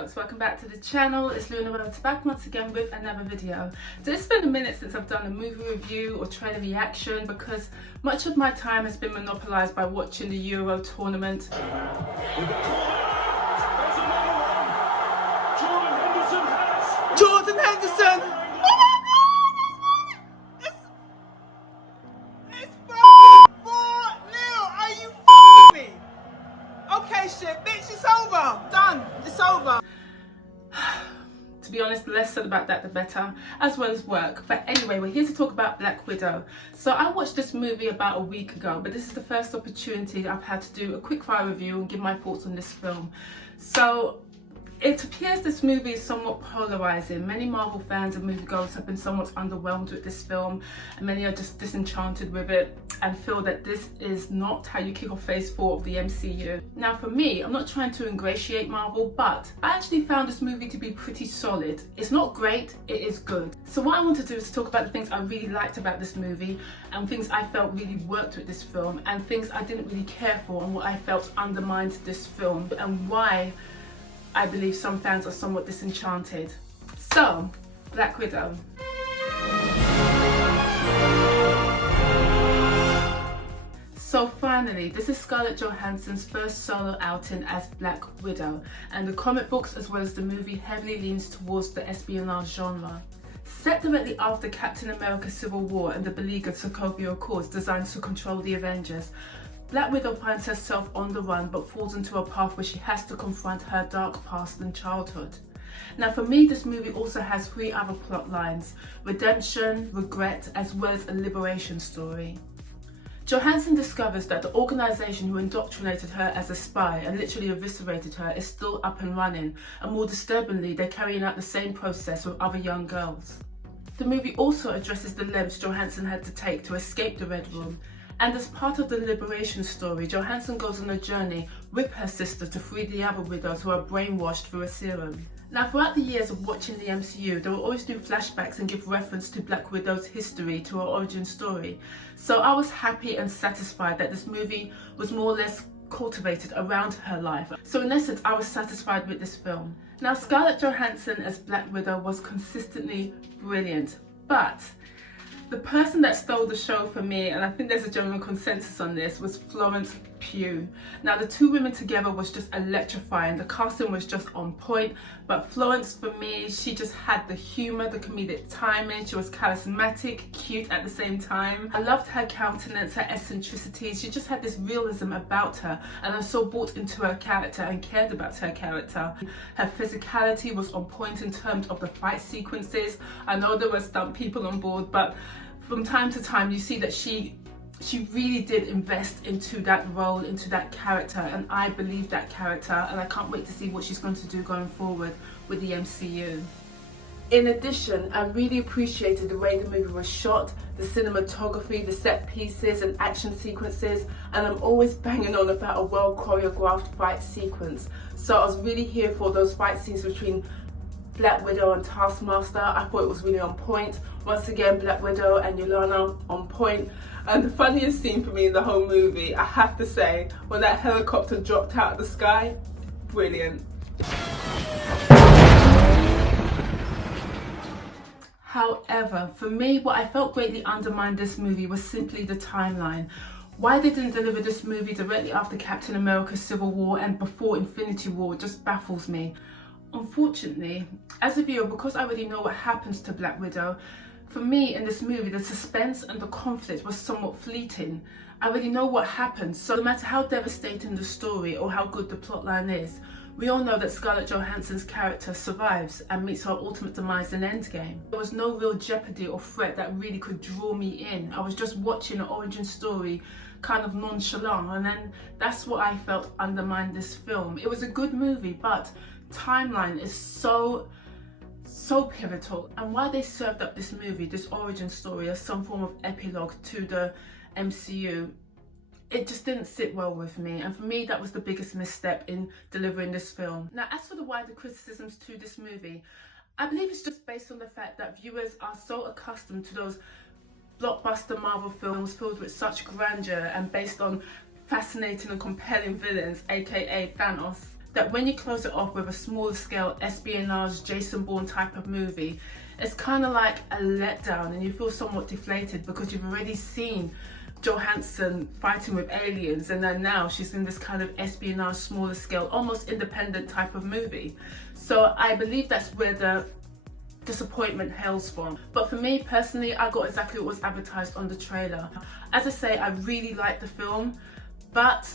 folks, welcome back to the channel. It's Luna back once again with another video. So it's been a minute since I've done a movie review or trailer reaction because much of my time has been monopolised by watching the Euro tournament. Jordan Henderson! It's fucking 4-0! Are you f***ing me? Okay shit, bitch, it's over! Done! It's over! To be honest, the less said about that the better, as well as work. But anyway, we're here to talk about Black Widow. So I watched this movie about a week ago, but this is the first opportunity I've had to do a quick fire review and give my thoughts on this film. So it appears this movie is somewhat polarizing. Many Marvel fans and moviegoers have been somewhat underwhelmed with this film, and many are just disenchanted with it and feel that this is not how you kick off phase 4 of the MCU. Now for me, I'm not trying to ingratiate Marvel, but I actually found this movie to be pretty solid. It's not great, it is good. So what I want to do is talk about the things I really liked about this movie and things I felt really worked with this film and things I didn't really care for and what I felt undermined this film and why I believe some fans are somewhat disenchanted. So, Black Widow. So finally, this is Scarlett Johansson's first solo outing as Black Widow, and the comic books as well as the movie heavily leans towards the espionage genre. Set directly after Captain America Civil War and the beleaguered Sokovia Accords designed to control the Avengers, Black Widow finds herself on the run but falls into a path where she has to confront her dark past and childhood. Now for me, this movie also has 3 other plot lines: redemption, regret, as well as a liberation story. Johansson discovers that the organisation who indoctrinated her as a spy and literally eviscerated her is still up and running, and more disturbingly, they're carrying out the same process with other young girls. The movie also addresses the lengths Johansson had to take to escape the Red Room. And as part of the liberation story, Johansson goes on a journey with her sister to free the other widows who are brainwashed through a serum. Now throughout the years of watching the MCU, they will always do flashbacks and give reference to Black Widow's history, to her origin story. So I was happy and satisfied that this movie was more or less cultivated around her life. So in essence, I was satisfied with this film. Now Scarlett Johansson as Black Widow was consistently brilliant, but the person that stole the show for me, and I think there's a general consensus on this, was Florence Pugh. Now the two women together was just electrifying. The casting was just on point, but Florence for me, she just had the humour, the comedic timing. She was charismatic, cute at the same time. I loved her countenance, her eccentricity. She just had this realism about her, and I so bought into her character and cared about her character. Her physicality was on point in terms of the fight sequences. I know there were stunt people on board, but from time to time you see that she really did invest into that role, into that character, and I believe that character, and I can't wait to see what she's going to do going forward with the MCU. In addition, I really appreciated the way the movie was shot, the cinematography, the set pieces and action sequences, and I'm always banging on about a well choreographed fight sequence. So I was really here for those fight scenes between Black Widow and Taskmaster. I thought it was really on point. Once again, Black Widow and Yelena on point. And the funniest scene for me in the whole movie, I have to say, when that helicopter dropped out of the sky, brilliant. However, for me, what I felt greatly undermined this movie was simply the timeline. Why they didn't deliver this movie directly after Captain America Civil War and before Infinity War just baffles me. Unfortunately, as a viewer, because I already know what happens to Black Widow, for me in this movie, the suspense and the conflict was somewhat fleeting. I already know what happens, so no matter how devastating the story or how good the plotline is, we all know that Scarlett Johansson's character survives and meets her ultimate demise in Endgame. There was no real jeopardy or threat that really could draw me in. I was just watching an origin story kind of nonchalant, and then that's what I felt undermined this film. It was a good movie, but timeline is so pivotal, and why they served up this movie, this origin story, as some form of epilogue to the MCU, it just didn't sit well with me, and for me that was the biggest misstep in delivering this film. Now as for the wider criticisms to this movie, I believe it's just based on the fact that viewers are so accustomed to those blockbuster Marvel films filled with such grandeur and based on fascinating and compelling villains, aka Thanos, that when you close it off with a smaller scale espionage, Jason Bourne type of movie, it's kind of like a letdown and you feel somewhat deflated because you've already seen Johansson fighting with aliens, and then now she's in this kind of espionage, smaller scale, almost independent type of movie. So I believe that's where the disappointment hails from. But for me personally, I got exactly what was advertised on the trailer. As I say, I really liked the film, but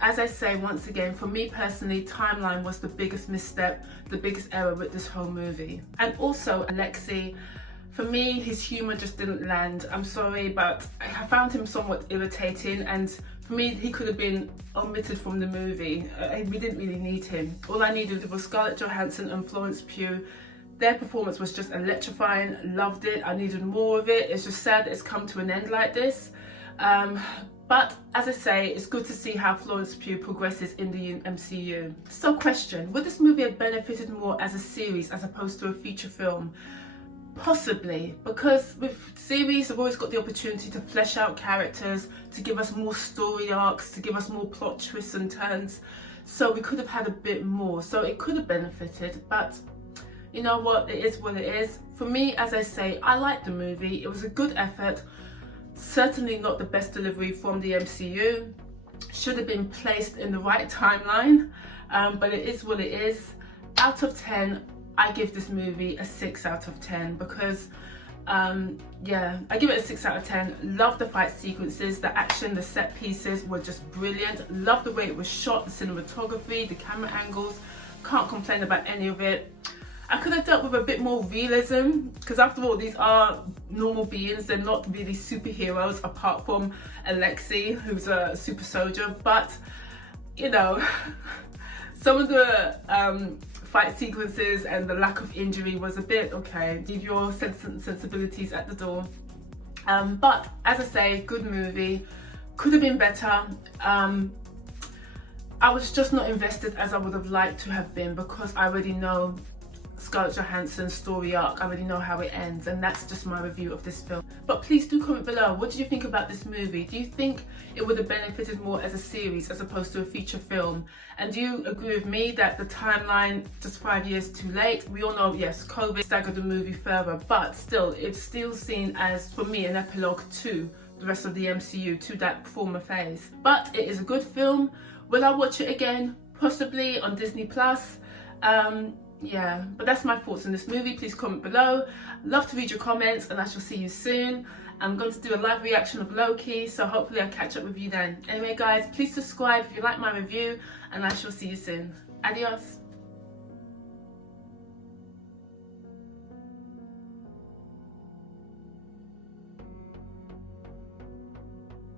as I say once again, for me personally, timeline was the biggest misstep, the biggest error with this whole movie. And also Alexei, for me, his humour just didn't land. I'm sorry, but I found him somewhat irritating, and for me, he could have been omitted from the movie. We didn't really need him. All I needed was Scarlett Johansson and Florence Pugh. Their performance was just electrifying, loved it. I needed more of it. It's just sad that it's come to an end like this. But as I say, it's good to see how Florence Pugh progresses in the MCU. So question, would this movie have benefited more as a series as opposed to a feature film? Possibly, because with series I've always got the opportunity to flesh out characters, to give us more story arcs, to give us more plot twists and turns, so we could have had a bit more, so it could have benefited. But you know what, it is what it is. For me, as I say, I liked the movie. It was a good effort, certainly not the best delivery from the MCU, should have been placed in the right timeline, but it is what it is. Out of 10, I give this movie a 6 out of 10 because, yeah, I give it a 6 out of 10. Love the fight sequences, the action, the set pieces were just brilliant. Love the way it was shot, the cinematography, the camera angles. Can't complain about any of it. I could have dealt with a bit more realism because after all, these are normal beings. They're not really superheroes apart from Alexei, who's a super soldier. But, you know, some of the fight sequences and the lack of injury was a bit, okay, leave your sensibilities at the door. But as I say, good movie, could have been better. I was just not invested as I would have liked to have been because I already know Scarlett Johansson's story arc. I already know how it ends, and that's just my review of this film. But please do comment below, what did you think about this movie? Do you think it would have benefited more as a series as opposed to a feature film? And do you agree with me that the timeline just 5 years too late? We all know, yes, COVID staggered the movie further, but still, it's still seen as, for me, an epilogue to the rest of the MCU, to that former phase. But it is a good film. Will I watch it again? Possibly on Disney+. Yeah, but that's my thoughts on this movie. Please comment below. Love to read your comments, and I shall see you soon. I'm going to do a live reaction of Loki, so hopefully I'll catch up with you then. Anyway guys, please subscribe if you like my review, and I shall see you soon. Adios.